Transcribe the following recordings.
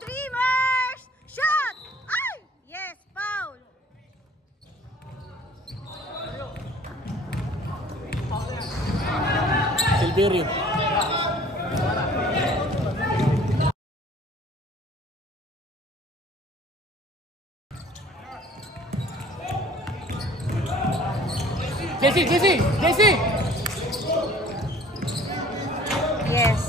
Dreamers! Shot! Ay! Yes, foul! Silverio. Jesse! Yes.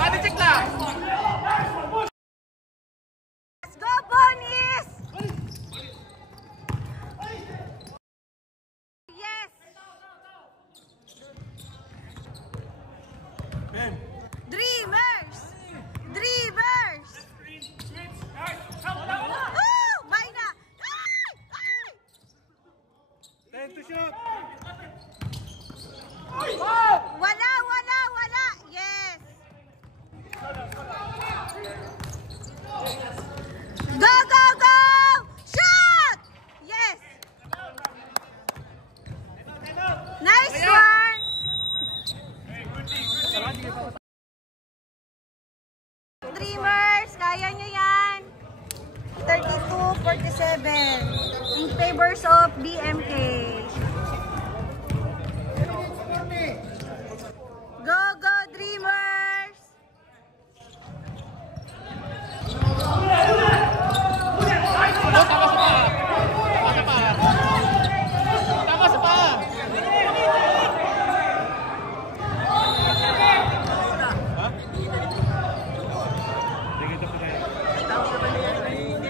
Body check lang! Let's go, Bonnies! Yes! Dreamers! Oh! Bayna! Ay! 10 to shot! Wala! Yes! Go! Shot! Yes! Nice one! Dreamers, kaya nyo yan! 32-47 in favors of BMK. Go, Dreamers! Tama sa paa!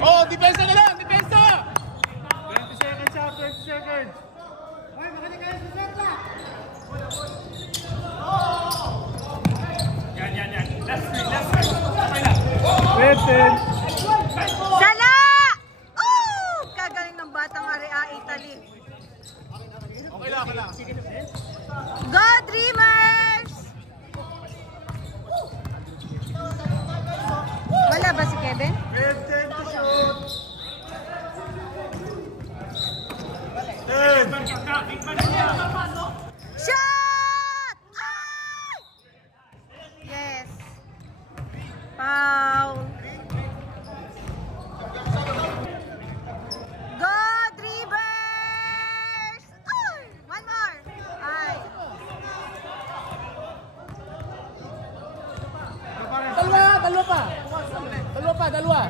Oh, depensa na lang! Depensa! 20 seconds siya, 20 seconds! Hoy, makalik kayo sa set lang! Yan. Last three. Sala! Oh! Kagaling ng batang area Italy. Okay lang. Go, Dreamers! Wala ba si Kevin? 10 to shoot! 10! Shot! Ay! Yes. Foul. Go, Dreamers! Ay! One more. Ay. Dalawa.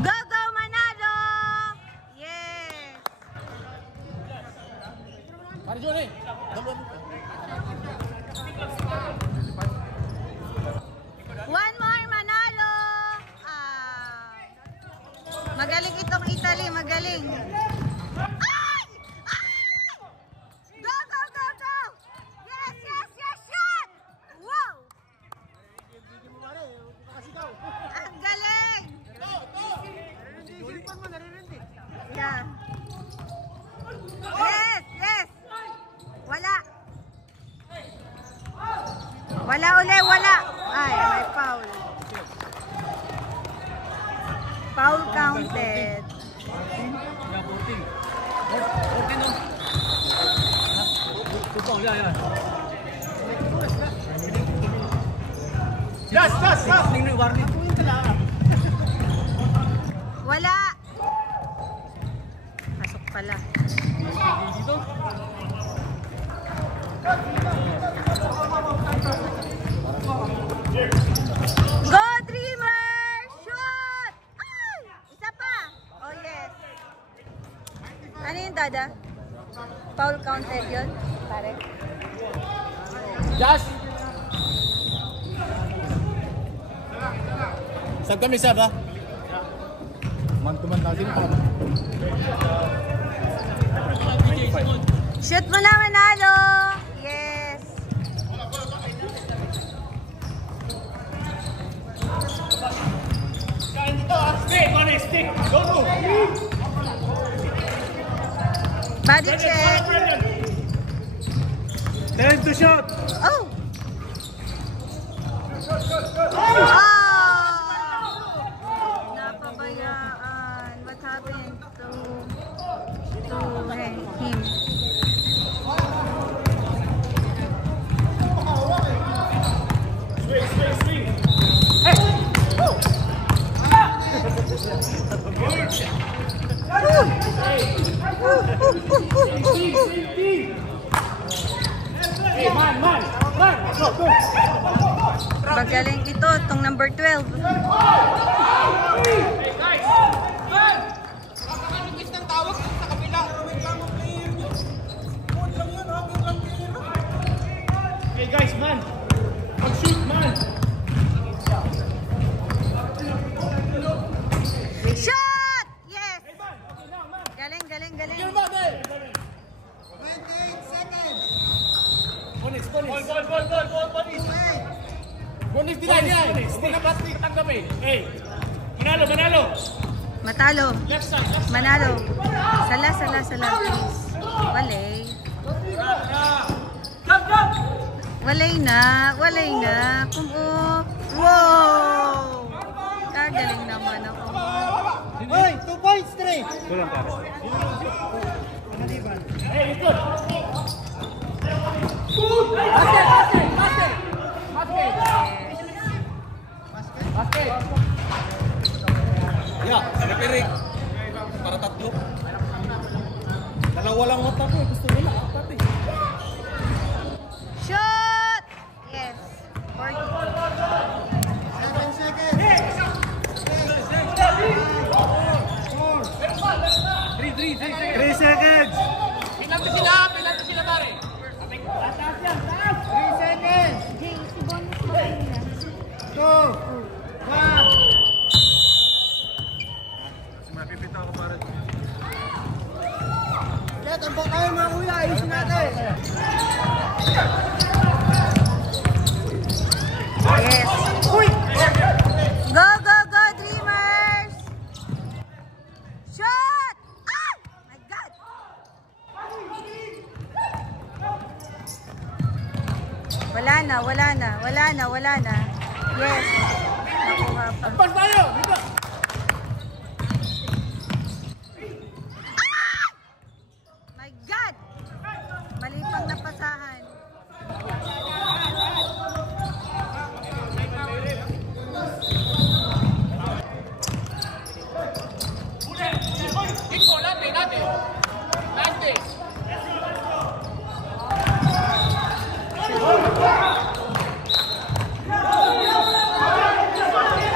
Go, Manalo! Yes. Pare Johnny, One more, Manalo! Magaling itong Italy, magaling. Ay! Go! Yes, shot! Wow! Ang galing! Yeah. Yes! Wala. Ay, may foul. Foul counted. Yes! Wala. Pasok pala. Go, Dreamers! Ano yung dada? Foul counted yun? Pare. Just! Sab kami, Sab, ha? Man-to-man natin pa. Shoot mo na, Manalo! Yes! Stick! Go, go! Body check! Time to shot! Oh! Oh! Napabayaan. What happened to him? Swing! Hey, man! Go! Magaling ito, itong number 12. Hey, guys! Man! Napaka-nipis ng tawag sa kabila. Hey, guys, man! Mag-shoot, man! Shot! Yes! Hey, man! Okay now, man! Galing. Your body! 28 seconds. Bonus! Bonus din yan! Hindi na plastic tanggapin. Hey! Manalo! Matalo. Left side! Manalo. Sala, please. Walay na. Wow! Kagaling naman ako. Hoy, 2 points, 3. Kulang ka. Hey, it's good! Basket! Yeah, repirik. Para tatlo. Dalawa lang mata ko. Gusto nila. Apat eh. Shot! Yes. 40. 7 seconds. 3 seconds! Pilan to sila pare. 3 seconds. 2, 1. Mapipita ako pare. Kaya tambak tayo mga kuya. Ayusin natin. Yes. Uy! Go, Dreamers! Shot! Ah! My God! Wala na. Yes. Nakuha pa. Pas tayo! Dito! My God! Mali pang napasahan. Iko, late! Late!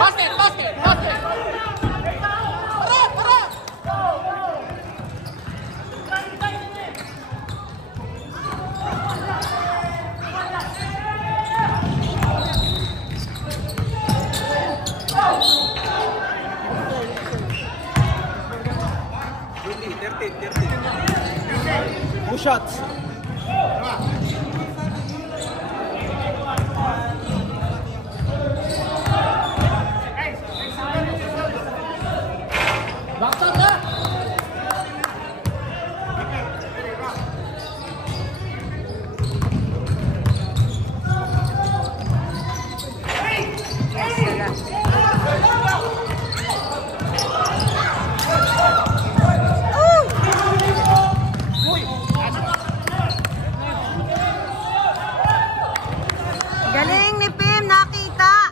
Basket! Para! Two shots. Bakit na? Yes, sila. Galing ni Pim, nakita.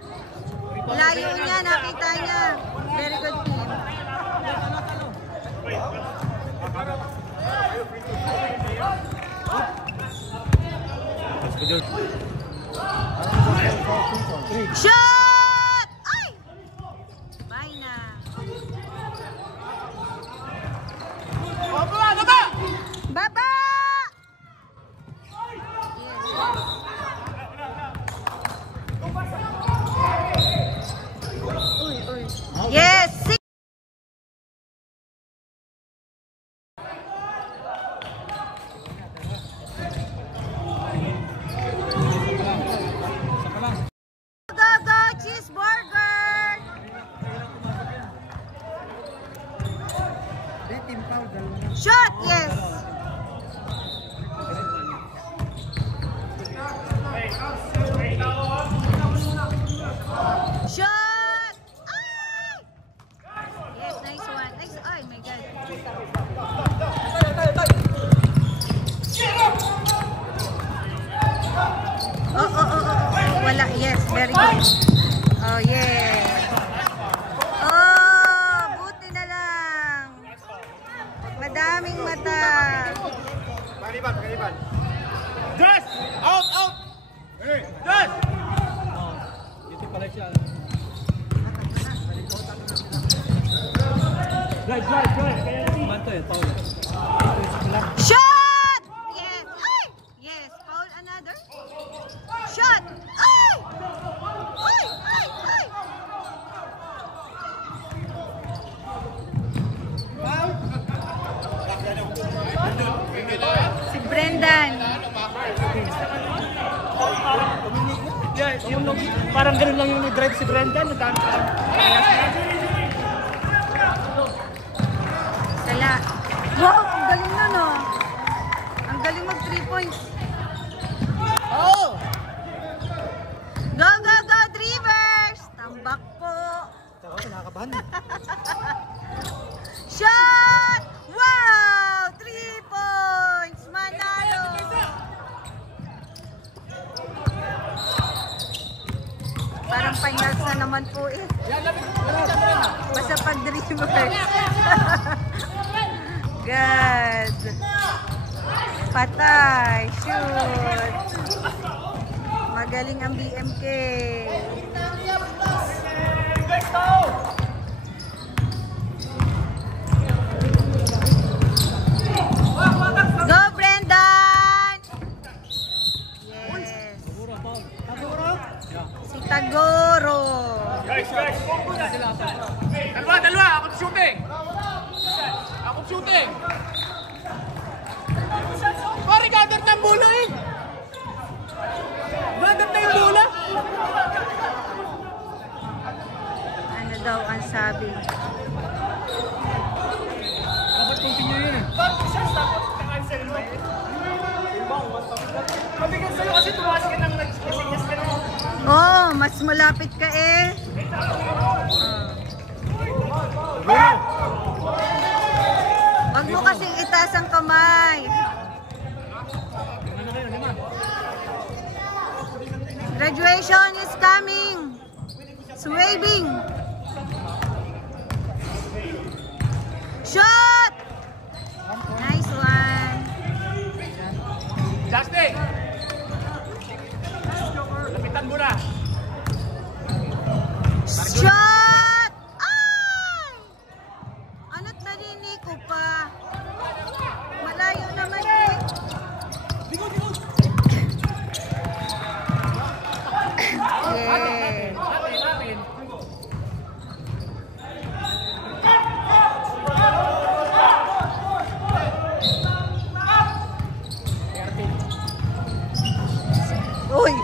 Layo niya, nakita niya. Very good, Pim. Shot! Ay! Bye na. Opo, Yes! Go, go, cheeseburger! Shot! Yes! Shot! Ay! Yes, nice one. Nice. Ay, my God. Oh. Wala. Yes, very good. Oh, yes. Oh, buti na lang. Madaming mata. Pagkaliban. Just! Out! Out! Just! Dito pala siya. Drive. Manto eh, Paul. Shot! Yes. Ay! Yes. Foul another. Shot! Ay! Ay! Si Brendan. Yeah, yung parang ganun lang yung drive si Brendan. Nadami parang kayas na. Sala. Wow! Ang galing na, no? Ang galing mag 3 points. Oh! Go, go, go, Drivers! Tambak po. Ako, nakakabahan. Shot! Wow! 3 points! Manalo! Parang finals na naman po eh. Basta pag Dreamers. Good. Patay. Shoot. Magaling ang BMK. Go, Brendan! Yes. Si Tagoro. Guys! Dalawa! Akong shooting! Pare, gagat ng bola eh! Gagat na yung bola! Ano daw ang sabi? Dapat continue yun eh. Mabigat sa'yo kasi tumakas ka ng nag-spesinyas ka naman. Oh, mas malapit ka eh. Wag mo kasing itaas ang kamay. Graduation is coming. It's waving. Shot! Nice one. Justin! Lapitan mo na. Shot! Ay! Ano't naniniko pa? Malayo naman eh. Yeah. Uy!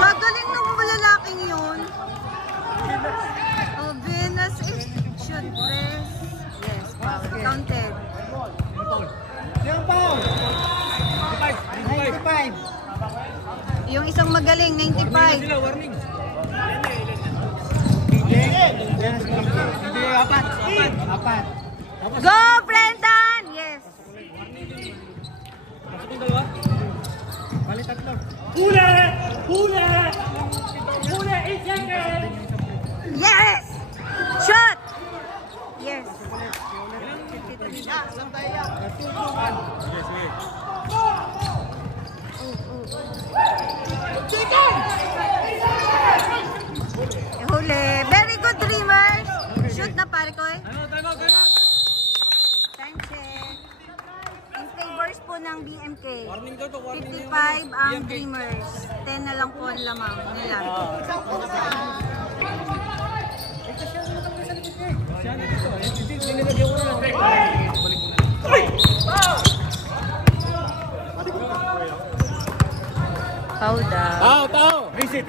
Gagaling ng malalaking yun. Oh, Venus is should press. Yes, foul. Counted. Yung foul. 95. Yung isang magaling, 95. Warning. Hindi, apat. Go, Brendan! Yes. Bali tatlo. Huli! 8 seconds! Yes! Shot! Yes. Huli. Very good, Dreamers. Shoot na, pare ko eh. Time out! Time check. In favors po ng BMK. Warning daw to, warning 55 ang Dreamers. 10 na lang po ang lamang nila. Siya na dito. Nilagyan ko na lang. Foul daw. Tao, tao. Reset.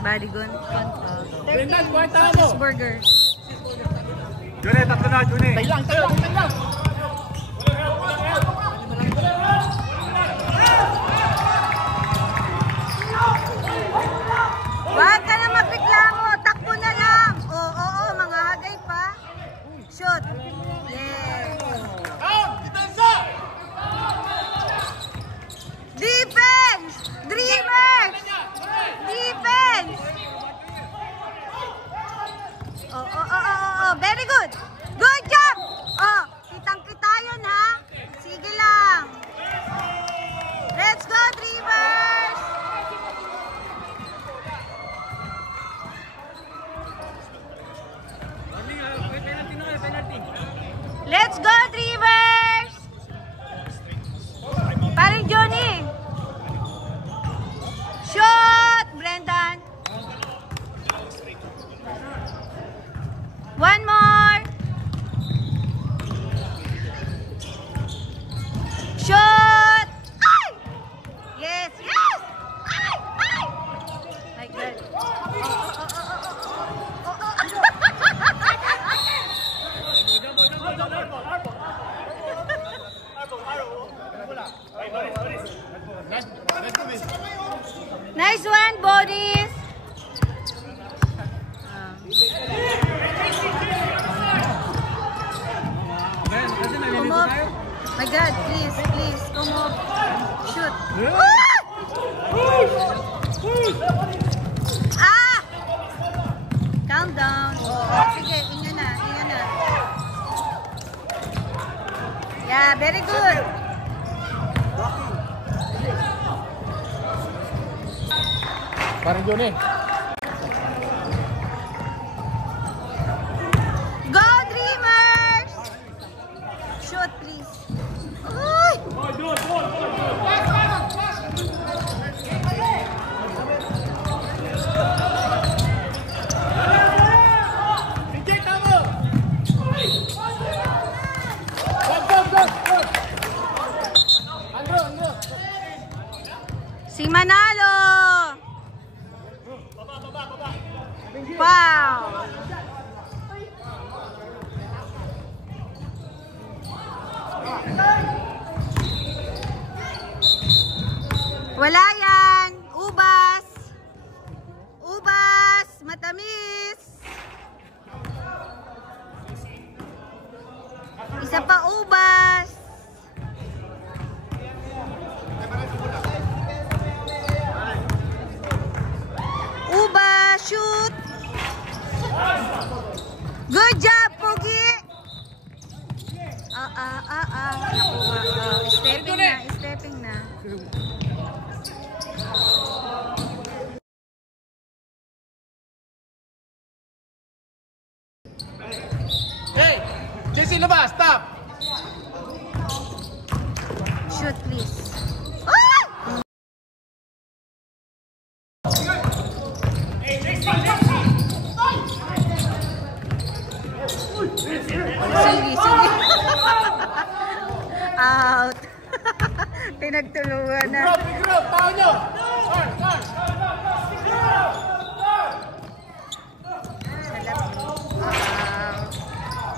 Baligon. Foul. Brendan, kwarta mo. Cheeseburger. June, tatlo na, June. Tay lang. Huwag ka na magreklamo. Takbo na lang. Oo, mga hagay pa. Shoot. Yes. Defense! Dreamers! Defense! Oh. Very good. Good job! Oh, kitang-kita yun, ha? Sige lang. Let's go, Dreamers! Let's go, Dreamers! Parang Johnny. Shot, Brendan. One more. Shot. Ay! Yes. Ay! My God. Nice one, bodies. Come up. My God, please, come up. Shoot. Ah! Calm down. Sige, inga na. Yeah, very good. Parang Johnny. Go, Dreamers! Shoot, please. Uy! Si Manalo! Wow! Wala yan! Ubas! Matamis! Isa pa ubas! Shoot! Good job, Pogi! Stepping na. Hey! Jesse, labas! Stop! Shoot, please. Sige. Out. Pinagtulungan na. Group! Tao nyo!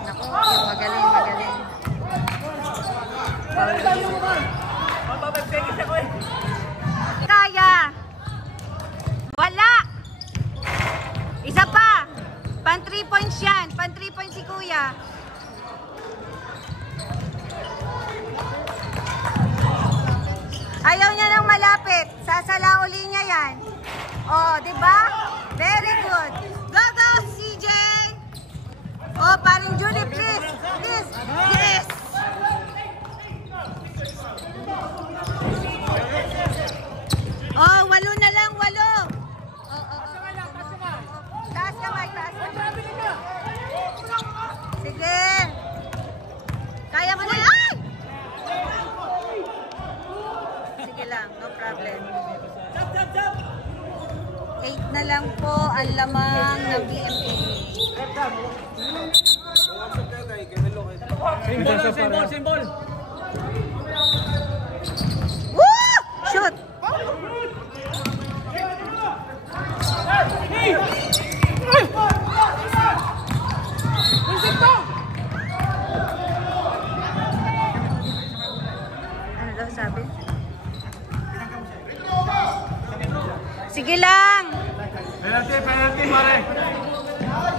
Naku, magaling. Kaya. Wala. Isa pa. Pan 3 points yan. Pan 3 points si Kuya. Ayaw niya nang malapit. Sasala uli niya yan. Oh, di ba? Very good. Go, CJ. Oh, paring Julie, please. Yes. Oh, 8 na lang, 8. Taas kamay. Sige. Kaya mo na. Ay! Sige lang, no problem. 8 na lang po ang lamang ng BMA. Symbol. Woo! Shoot! Ano daw sabi? Sige lang! Penalty, pare.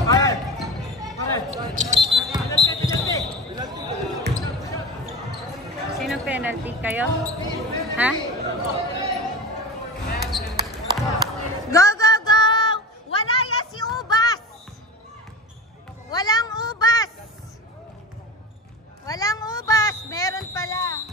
Pare. Sino penalty? Kayo? Ha? Go, go, go! Wala yan si Ubas! Walang ubas! Walang ubas! Meron pala!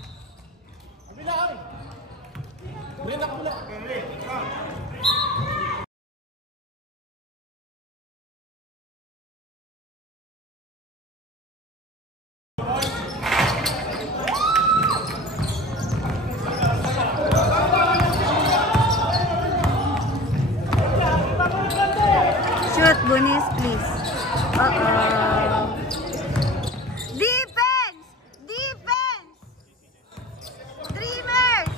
Shoot, Bunis, please. Uh-oh. Defense! Defense! Dreamers!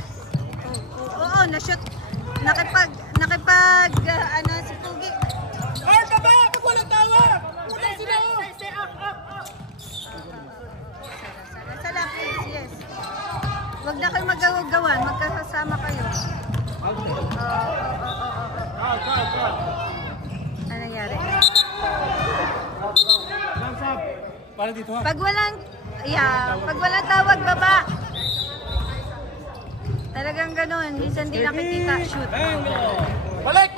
Oo, na-shoot. Ano, si Pugi. Ay, baba! Pag walang tawa! Wala sila! Sala, please, yes. Huwag na kayo magawa-gawan. Magkasama kayo. Ano nangyari? Para dito ha. Pag walang tawag, baba. Talagang ganun. Minsan di nakikita. Shoot. Balik!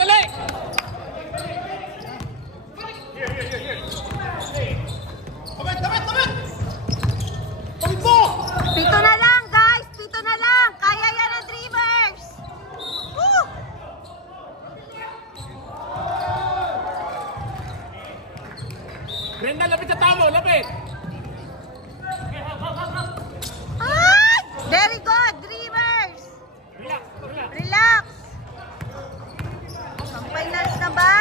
Tamat! Balik mo! Pito na lang, guys! Pito na lang! Kaya yan ang Dreamers! Woo! Brenda, lapit sa tamo! Lapit! Ay! Very good, Dreamers! Relax! Pang finals na ba?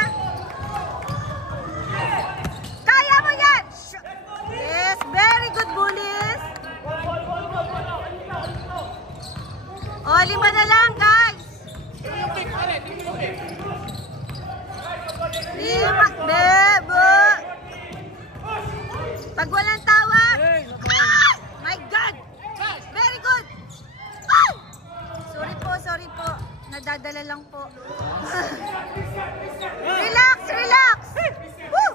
Kaya mo yan! Yes, very good, Bullies! O, 5 na lang, guys! 5, bebo! Pag walang tawag! Ah! My God! Very good! Ah! Sorry po. Nadadala lang po. Relax! Woo!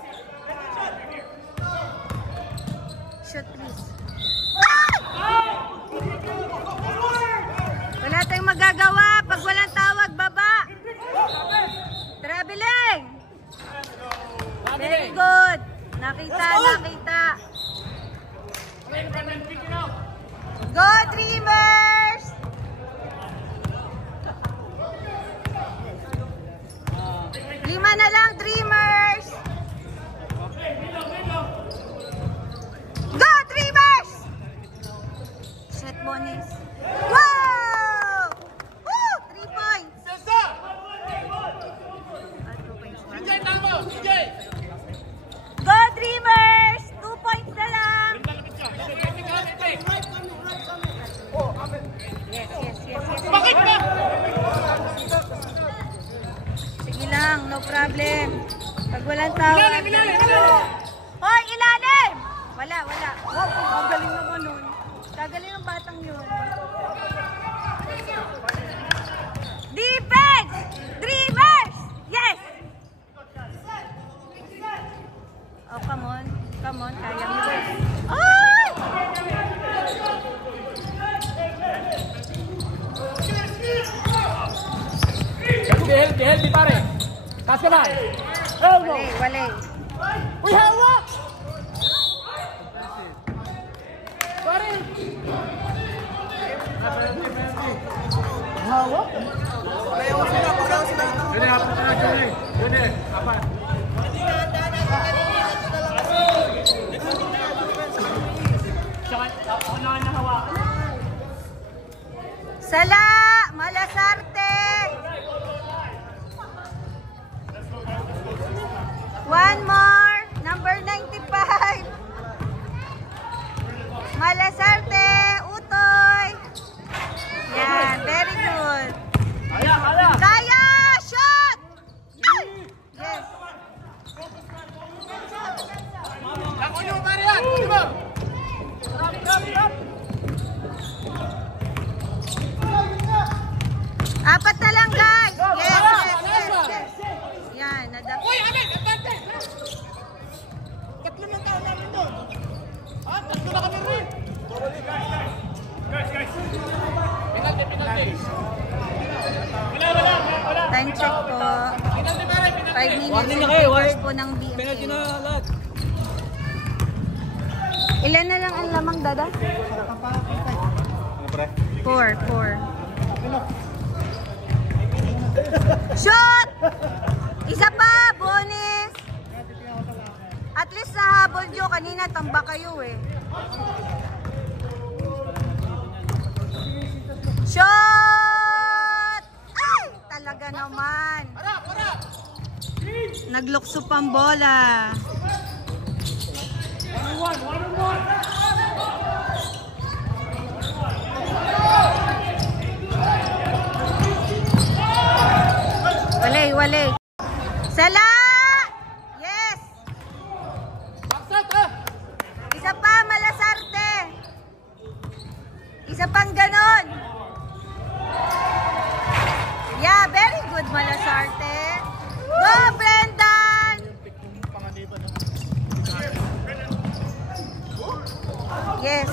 Shot, please. Ah! Wala tayong magagawa. Pag walang tawag, baba. Traveling! Very good. Nakita. Go, Dreamers! Lima na lang, Dreamers! Go, Dreamers! Shit, Bonis. Wow! Woo! 3 points. 2 points. CJ, tamo! CJ! Go, Dreamers! 2 points na lang. Yes. Bakit ka? Sige lang, no problem. Pag walang tawag. Ilalim! Hoy, ilalim! Wala. Wow, kagaling naman nun. Kagaling ng batang yun. Defense! Dreamers! Yes! Oh, come on. Kaya mo. Ay! Healthy, pare! Taas ka na! Wale. Uy, hawak! Pare! Hawak? Juni, apat na Juni. Juni, apat. Sala! Malasarte! 1 po ng Penalty BMK. na lahat. Ilan na lang ang lamang, Dada? Ano pre? 4. Shoot! Isa pa, bonus! At least nahabol nyo. Kanina tamba kayo eh. Shot! Ay! Talaga naman. Naglukso pang bola. Wale. Sala! Yes! Isa pa, Malasarte. Isa pang ganon. Yeah, very good, Malasarte. Go, Brendan! Yes.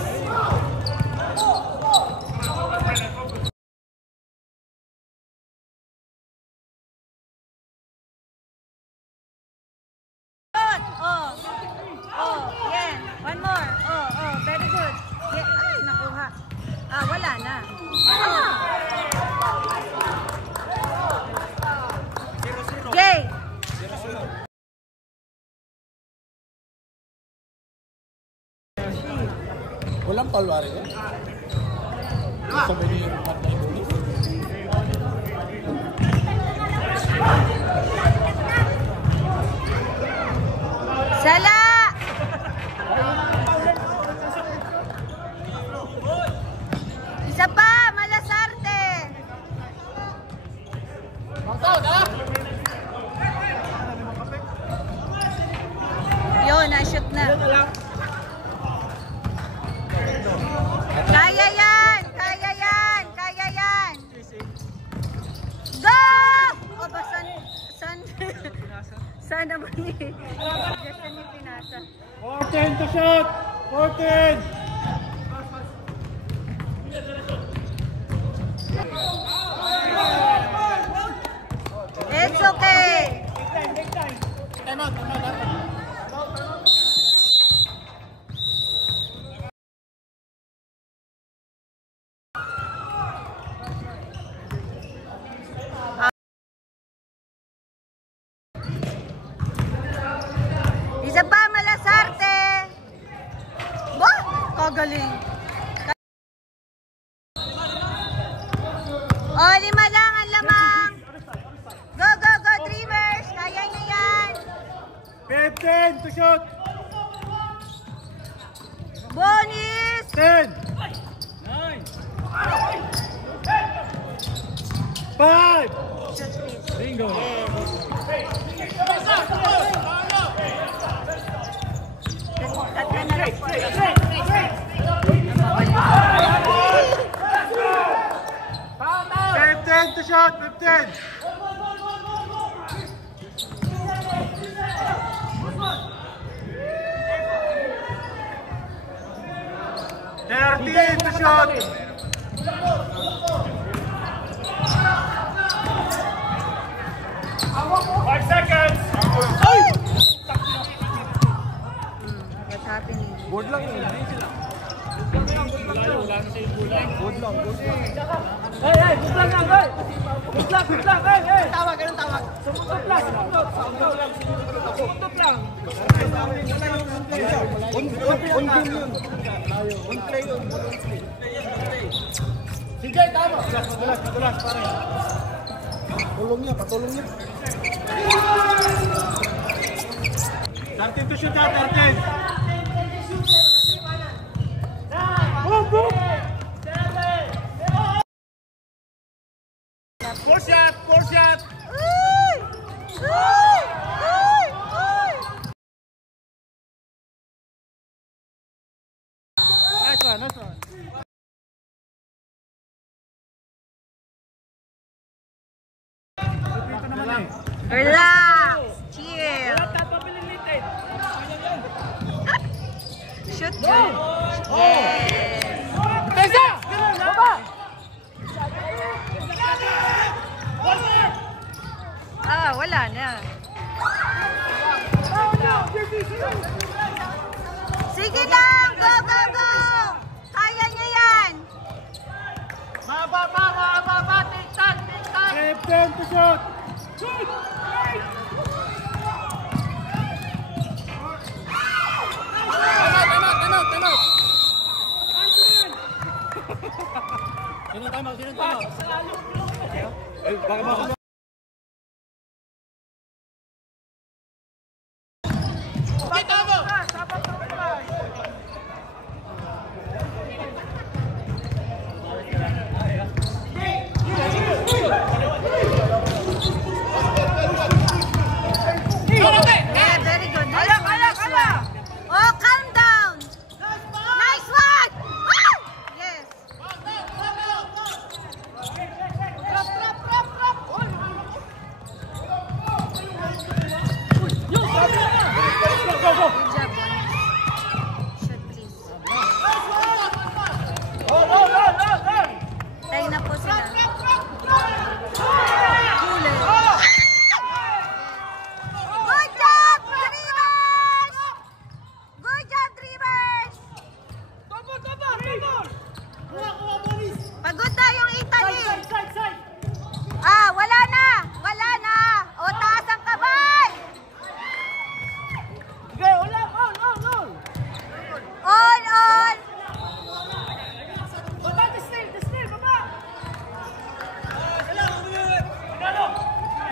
Yeah. One more. Very good. Yeah. Ay, nakuha. Wala na. Okay. Walang palwari ko. Sabi niyo yung matay ko. Sala! Isa pa, Malasarte. Yun, na-shoot na. Kaya yan! Go! O ba, saan naman ni? Saan ni pinasa? 14 to shot! 14! It's okay! Isa pa, Malasarte! Ba? Kagaling! O, 5 lang ang lamang! Go, Dreamers! Kaya niyo yan! 15 to shot! Bonus! 10! 5! Bingo! Cut ka na lang po. 15 to shot! 15! To shot! 5 seconds! What's happening? Board lang yun. Wala na sa'yo board lang. Board lang. Hey! Good luck lang! Hey! Good luck! Hey! Tawag! Sumutot lang! On play yun. Sige, tama! Madulas, pare. Patulong niya. 13 to shoot na, 13! Boom! Four shot! Uy! Nice one. Relax! Chill! Shoot good! Yes! Tesa! Baba! Wala na. Sige lang! Go, go, go! Kaya niya yan! Mababa! Take time! Take time to shot! Shoot! Sino tama? Baka makakuha. Yeah, very good. Nice one. Oh, calm down. Nice one. Woo! Yes. Good job, boys. Shoot, please. Tayo na po sila. Good job, Dreamers! Good job, Dreamers! Pagod na yung Italy. Ah, wala na. Wala na. O, taas ang kamay. On, on.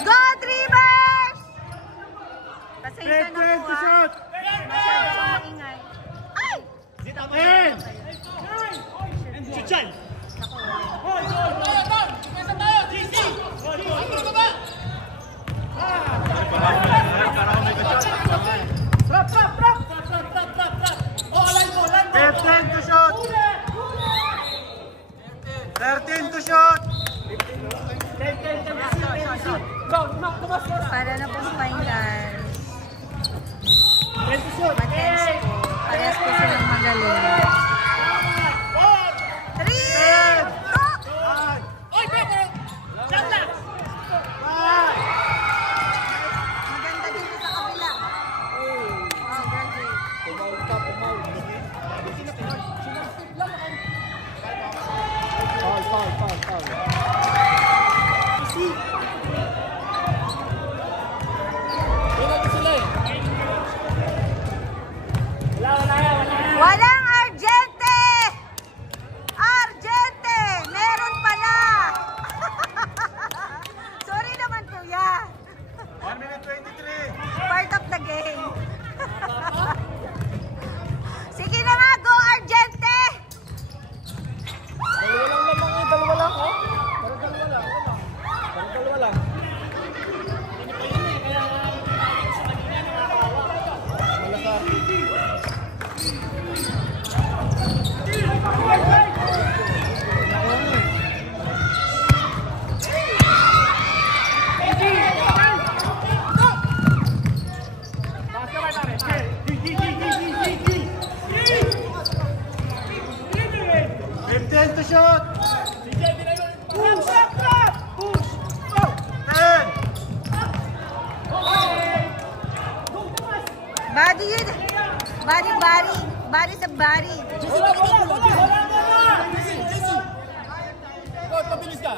Go, Dreamers! Pasensya na Take po, to shot! Masyado maingay. Ay! Chuchay! Fifteen to shot! 13 to shot! Para na po final. Matens po. Parehas po silang magaling. 3, 2! Maganda dito sa kabila. Oh, graduate. Foul. Walang Argente! Argente! Meron pala! Sorry naman, kuya. 1 minute 23! Part of the game. Sige na nga, go Argente! Dalawa lang. To shot! Push! 10! Body yun. Body sa body. Pabilis ka.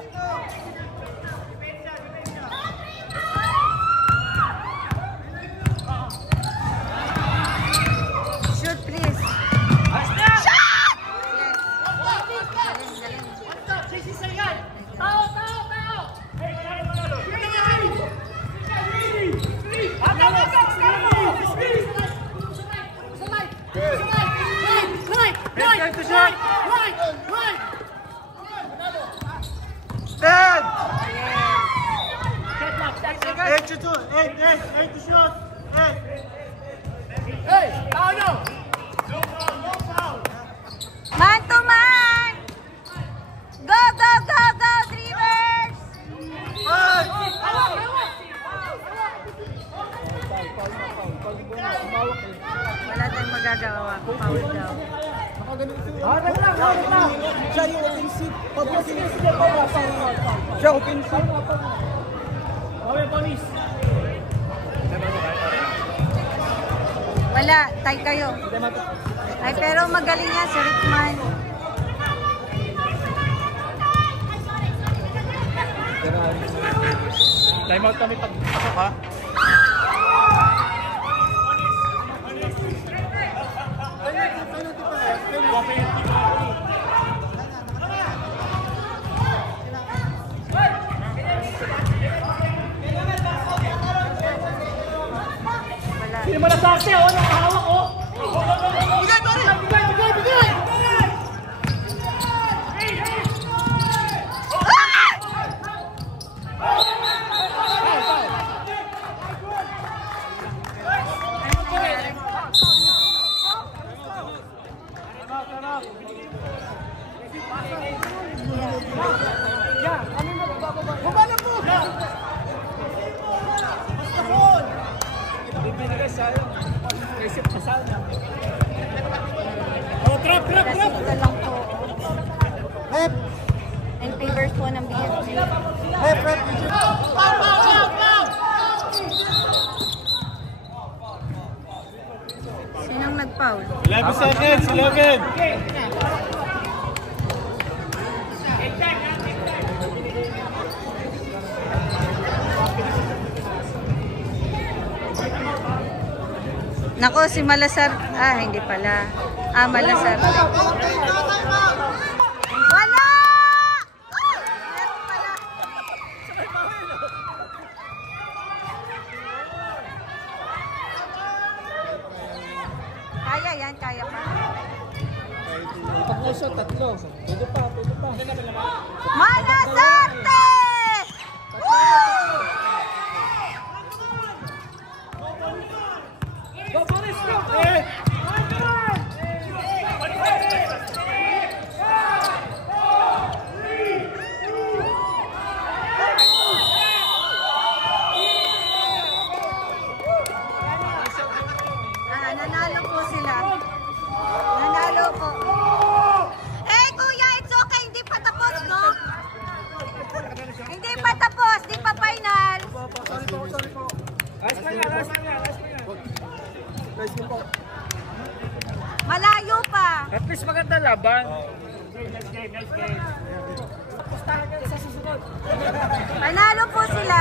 Shoot, please. To shot! 10! 8 to shoot! 8 to shoot! 8! Hey! Foul nyo! No foul! Man to man! Go, go, go, go, Dreamers! 5! Wala tayong magagawa. Foul daw. Harap lang. Siya yung offensive. Siya offensive. Pawi, panis! Wala, tie kayo. Ay, pero magaling yan si Rickman. Time out kami pag-pasok ha. Wala. Hindi mo nasarte, oh, nakahawak, oh. Bigay, bigay, bigay, bigay! Oh, trap, trap, Kasi trap! ito lang po. Hep! In favor po ng BFG. Hep, hep! Sinong nag-foul? 11 seconds, 11! Nako, si Malasar. Ah, hindi pala. Ah, Malasar. Wala! Oh! Meron pala. Kaya yan, kaya pa. Pag nasa tatlo. Pwede pa, pwede pa. Malasarte! Woo! Go, Boris, go! Eh! Ah, nanalo po sila. Nanalo po. Eh, kuya, it's okay. Hindi pa tapos, no? Hindi pa tapos. Hindi pa final. Sorry po, sorry po. Last na yan, last na yan, last na yan. Malayo pa. At least maganda laban. Nice game, nice game. Pustahan ka sa susunod. Panalo po sila.